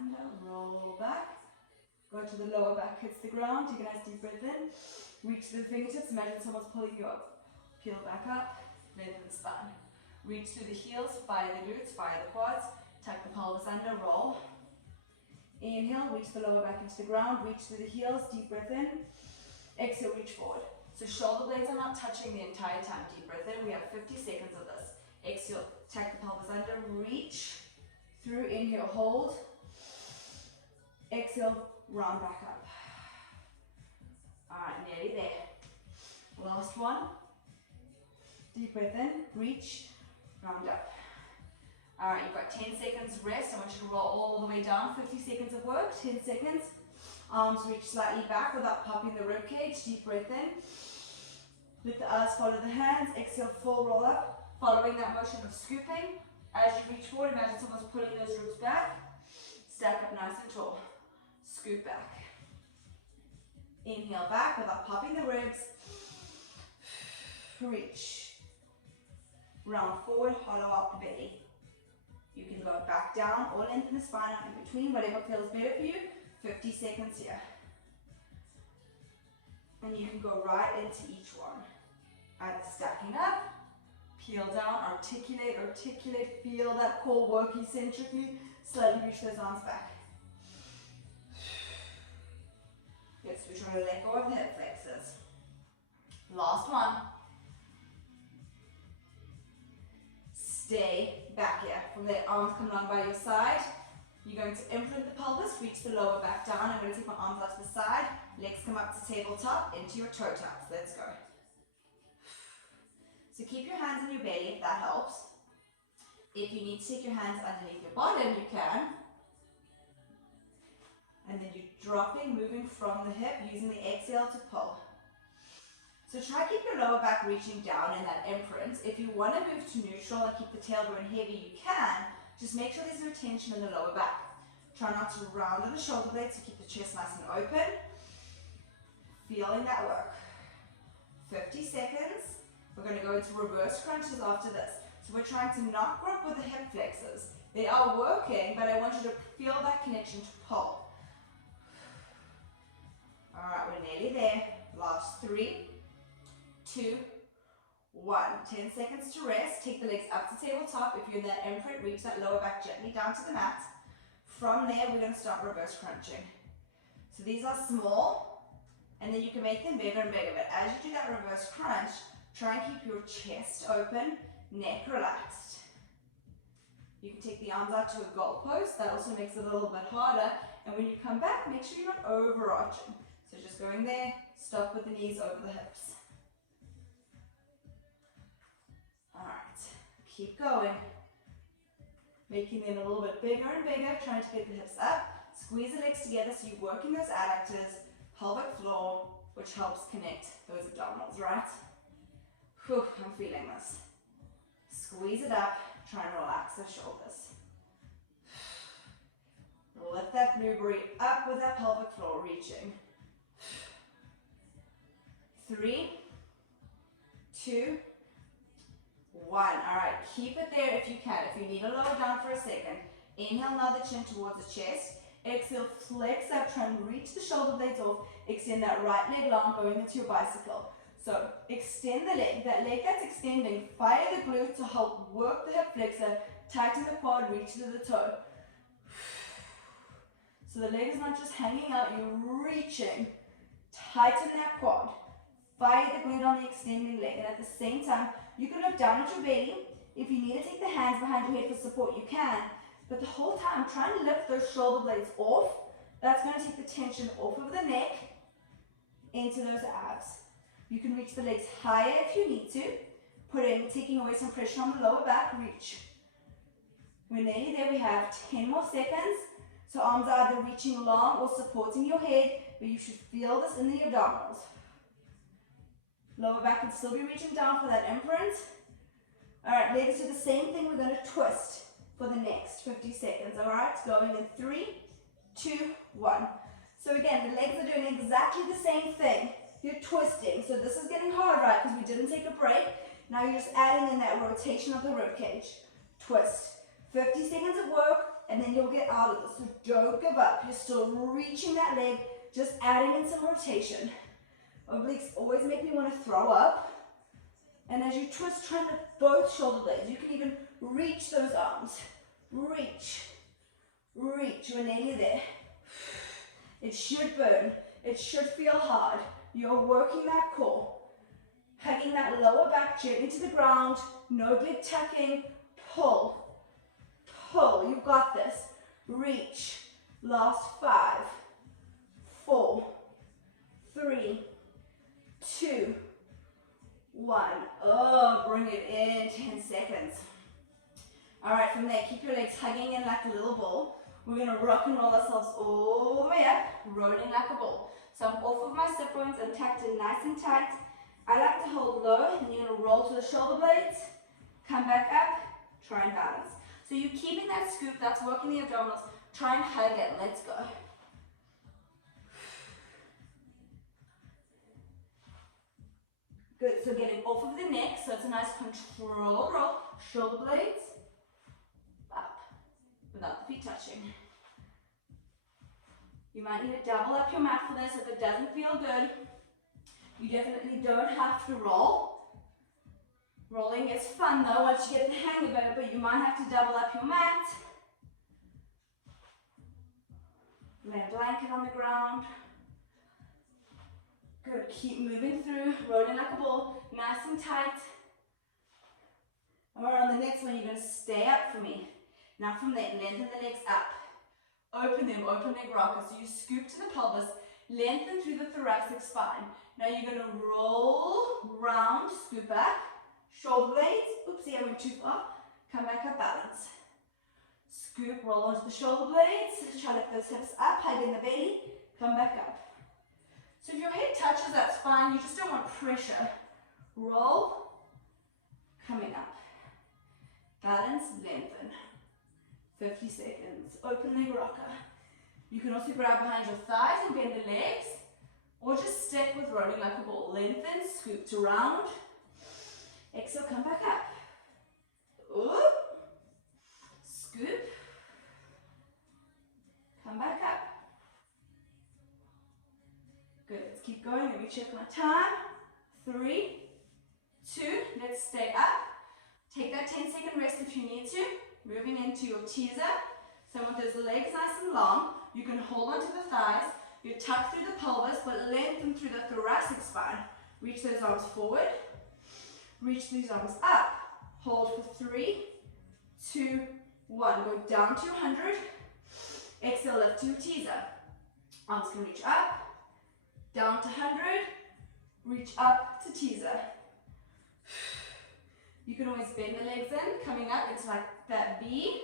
under, roll back. Go to the lower back, hits the ground. Take a nice deep breath in. Reach the fingertips, imagine someone's pulling you up. Peel back up, lengthen the spine. Reach through the heels, fire the glutes, fire the quads. Tuck the pelvis under, roll. Inhale, reach the lower back into the ground. Reach through the heels, deep breath in. Exhale, reach forward. So shoulder blades are not touching the entire time. Deep breath in, we have 50 seconds of this. Exhale, tuck the pelvis under, reach through, inhale, hold. Exhale, round back up. Alright, nearly there. Last one. Deep breath in, reach, round up. Alright, you've got 10 seconds rest. I want you to roll all the way down. 50 seconds of work, 10 seconds. Arms reach slightly back without popping the rib cage. Deep breath in. Let the eyes follow the hands. Exhale, full roll up. Following that motion of scooping. As you reach forward, imagine someone's pulling those ribs back. Stack up nice and tall. Scoop back. Inhale back without popping the ribs. Reach. Round forward, hollow out the belly. You can go back down or lengthen the spine out in between, whatever feels better for you. 50 seconds here. And you can go right into each one. Either stacking up, peel down, articulate, articulate, feel that core work eccentrically, slightly reach those arms back. Good, so we're trying to let go of the hip flexors. Last one. Stay back here. From there, arms come down by your side. You're going to imprint the pelvis, reach the lower back down. I'm going to take my arms out to the side. Legs come up to tabletop, into your toe taps. Let's go. So keep your hands on your belly if that helps. If you need to take your hands underneath your bottom, you can. And then you're dropping, moving from the hip, using the exhale to pull. So try keep your lower back reaching down in that imprint. If you want to move to neutral and keep the tailbone heavy, you can. Just make sure there's no tension in the lower back. Try not to round the shoulder blades to keep the chest nice and open. Feeling that work. 50 seconds. We're going to go into reverse crunches after this. So we're trying to not grip with the hip flexors. They are working, but I want you to feel that connection to pull. Alright, we're nearly there. Last 3, 2, 1. 10 seconds to rest. Take the legs up to tabletop. If you're in that imprint, reach that lower back gently down to the mat. From there, we're going to start reverse crunching. So these are small, and then you can make them bigger and bigger. But as you do that reverse crunch, try and keep your chest open, neck relaxed. You can take the arms out to a goal post. That also makes it a little bit harder. And when you come back, make sure you're not overarching. So just going there, stop with the knees over the hips. Alright, keep going. Making them a little bit bigger and bigger, trying to get the hips up. Squeeze the legs together so you're working those adductors, pelvic floor, which helps connect those abdominals, right? Whew, I'm feeling this. Squeeze it up, try and relax the shoulders. Lift that blueberry up with that pelvic floor, reaching. 3, 2, 1. Alright, keep it there if you can. If you need to lower down for a second, inhale now the chin towards the chest. Exhale, flex up, try and reach the shoulder blades off. Extend that right leg long, going into your bicycle. So extend the leg. That leg that's extending, fire the glute to help work the hip flexor, tighten the quad, reach to the toe. So the leg is not just hanging out, you're reaching. Tighten that quad. Fire the glute on the extending leg. And at the same time, you can look down at your belly. If you need to take the hands behind your head for support, you can. But the whole time, trying to lift those shoulder blades off. That's going to take the tension off of the neck into those abs. You can reach the legs higher if you need to. Taking away some pressure on the lower back, reach. We're nearly there. We have 10 more seconds. So arms are either reaching long or supporting your head, but you should feel this in the abdominals. Lower back can still be reaching down for that imprint. Alright, legs do the same thing. We're going to twist for the next 50 seconds. Alright, going in 3, 2, 1. So again, the legs are doing exactly the same thing. You're twisting. So this is getting hard, right? Because we didn't take a break. Now you're just adding in that rotation of the rib cage. Twist. 50 seconds of work. and then you'll get out of this. So don't give up. You're still reaching that leg, just adding in some rotation. Obliques always make me want to throw up. And as you twist, try and lift both shoulder blades. You can even reach those arms. Reach. Reach. You're nearly there. It should burn. It should feel hard. You're working that core. Hugging that lower back gently to the ground. No big tucking. Pull. Pull. You've got this. Reach. Last 5, 4, 3, 2, 1. Oh, bring it in. 10 seconds. All right, from there, keep your legs hugging in like a little ball. We're going to rock and roll ourselves all the way up, rolling like a ball. So I'm off of my sit bones and tucked in nice and tight. I like to hold low, and you're going to roll to the shoulder blades, come back up, try and balance. So you're keeping that scoop, that's working the abdominals. Try and hug it. Let's go. Good, so getting off of the neck, so it's a nice controlled roll. Shoulder blades, up, without the feet touching. You might need to double up your mat for this if it doesn't feel good. You definitely don't have to roll. Rolling is fun though once you get the hang of it, but you might have to double up your mat. Lay a blanket on the ground. Good, keep moving through, rolling like a ball, nice and tight. Alright, on the next one, you're going to stay up for me. Now from there, lengthen the legs up. Open them, open leg rocker. So you scoop to the pelvis, lengthen through the thoracic spine. Now you're going to roll, round, scoop back, shoulder blades. Oopsie, I went too far. Come back up, balance. Scoop, roll onto the shoulder blades. Try to lift those hips up, hug in the belly. Come back up. So if your head touches, that's fine. You just don't want pressure. Roll, coming up. Balance, lengthen. 50 seconds. Open leg rocker. You can also grab behind your thighs and bend the legs, or just stick with rolling like a ball. Lengthen, scoop to round. Exhale, come back up. Oop. Scoop. Come back up. Good, let's keep going. Let me check my time. 3, 2, let's stay up. Take that 10-second rest if you need to. Moving into your teaser. So with those legs nice and long, you can hold onto the thighs. You tuck through the pelvis, but lengthen through the thoracic spine. Reach those arms forward. Reach these arms up. Hold for 3, 2, 1. Go down to 100. Exhale, lift to your teaser. Arms can reach up. Down to 100, reach up to teaser. You can always bend the legs in, coming up into like that V,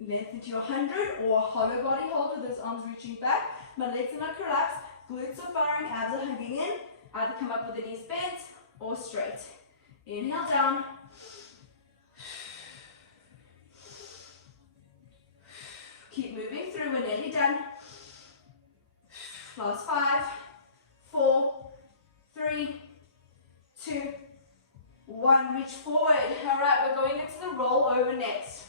lengthen to your 100, or hollow body hold with those arms reaching back. My legs are not collapsed, glutes are firing, abs are hugging in. Either come up with the knees bent or straight. Inhale down. Keep moving through, we're nearly done. Last 5, 4, 3, 2, 1. Reach forward. All right, we're going into the roll over next.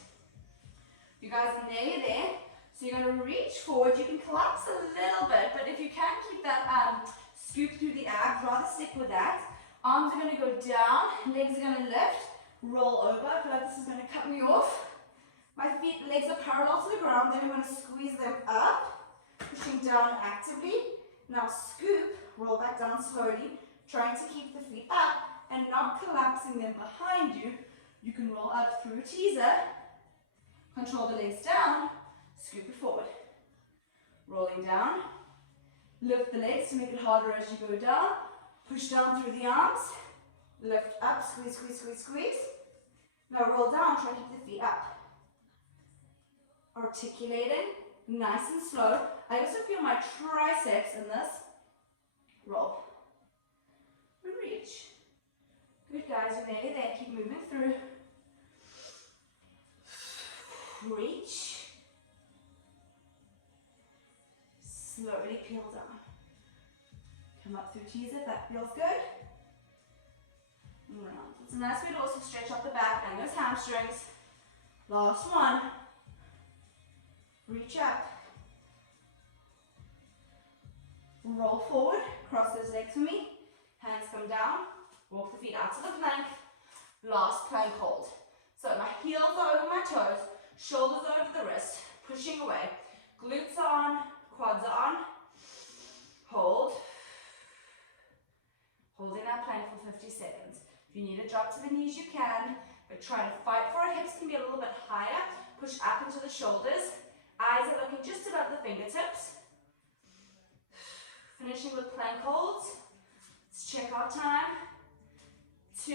You guys are nearly there. So you're going to reach forward. You can collapse a little bit, but if you can't keep that scoop through the abs, rather stick with that. Arms are going to go down. Legs are going to lift. Roll over. I feel like this is going to cut me off. My legs are parallel to the ground. Then I'm going to squeeze them up, pushing down actively. Now scoop, roll back down slowly, trying to keep the feet up and not collapsing them behind you. You can roll up through a teaser, control the legs down, scoop it forward. Rolling down, lift the legs to make it harder as you go down, push down through the arms, lift up, squeeze, squeeze, squeeze, squeeze. Now roll down, try to keep the feet up. Articulating, nice and slow. I also feel my triceps in this. Roll. And reach. Good guys, you're nearly there. Keep moving through. Reach. Slowly peel down. Come up through teaser if that feels good. Round. It's a nice way to also stretch out the back and those hamstrings. Last one. Reach up. Roll forward, cross those legs for me. Hands come down, walk the feet out to the plank. Last plank hold. So my heels are over my toes, shoulders over the wrist, pushing away. Glutes are on, quads are on. Hold. Holding that plank for 50 seconds. If you need to drop to the knees, you can, but try to fight for it. Hips can be a little bit higher. Push up into the shoulders. Eyes are looking just above the fingertips. Finishing with plank holds. Let's check our time. 2.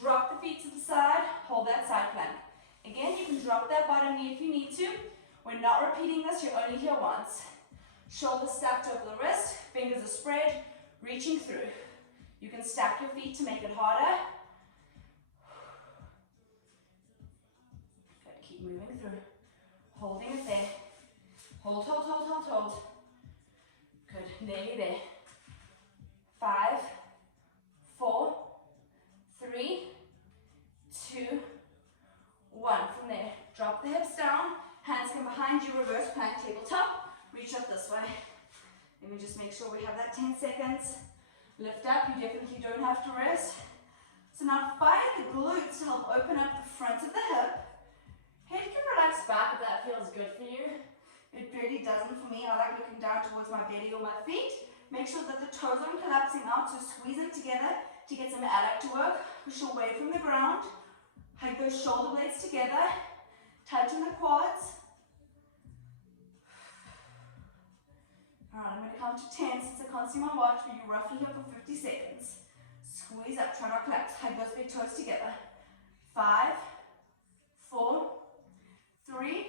Drop the feet to the side. Hold that side plank. Again, you can drop that bottom knee if you need to. We're not repeating this. You're only here once. Shoulders stacked over the wrist. Fingers are spread. Reaching through. You can stack your feet to make it harder. Good. Keep moving through. Holding it there. Hold, hold, hold, hold, hold. Good. Nearly there. 5, 4, 3, 2, 1. From there, drop the hips down. Hands come behind you. Reverse plank, tabletop. Reach up this way. Let me just make sure we have that 10 seconds. Lift up. You definitely don't have to rest. So now fire the glutes to help open up the front of the hip. Head can relax back if that feels good for you. It really doesn't for me. I like looking down towards my belly or my feet. Make sure that the toes aren't collapsing out, so squeeze them together to get some adductor work. Push away from the ground. Hug those shoulder blades together. Tighten the quads. Alright, I'm going to count to 10 since I can't see my watch, but you're roughly here for 50 seconds. Squeeze up, try not to collapse. Hug those big toes together. 5, 4, 3,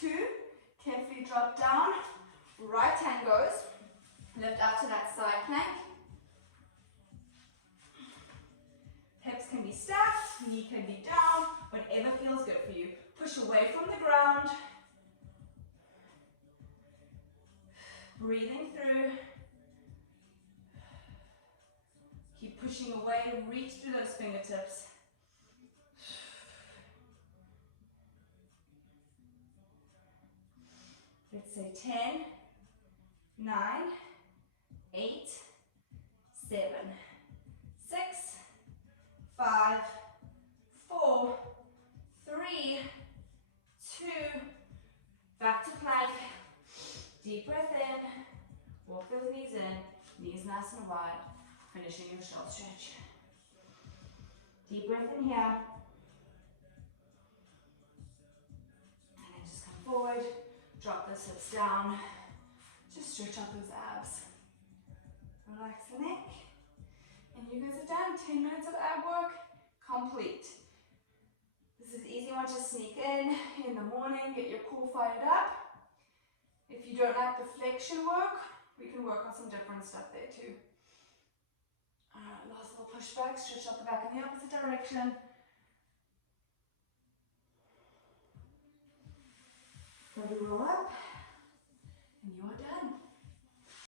2, carefully drop down. Right hand goes. Lift up to that side plank. Hips can be stacked, knee can be down, whatever feels good for you. Push away from the ground. Breathing through. Keep pushing away, reach through those fingertips. Let's say 10, 9, 8, 7, 6, 5, 4, 3, 2, back to plank. Deep breath in, walk those knees in, knees nice and wide, finishing your shoulder stretch. Deep breath in here. And then just come forward, drop those hips down, just stretch out those abs. Relax the neck, and you guys are done. 10 minutes of ab work, complete. This is easy one to sneak in the morning, get your core fired up. If you don't like the flexion work, we can work on some different stuff there too. Alright, last little push back, stretch out the back in the opposite direction. Then we roll up.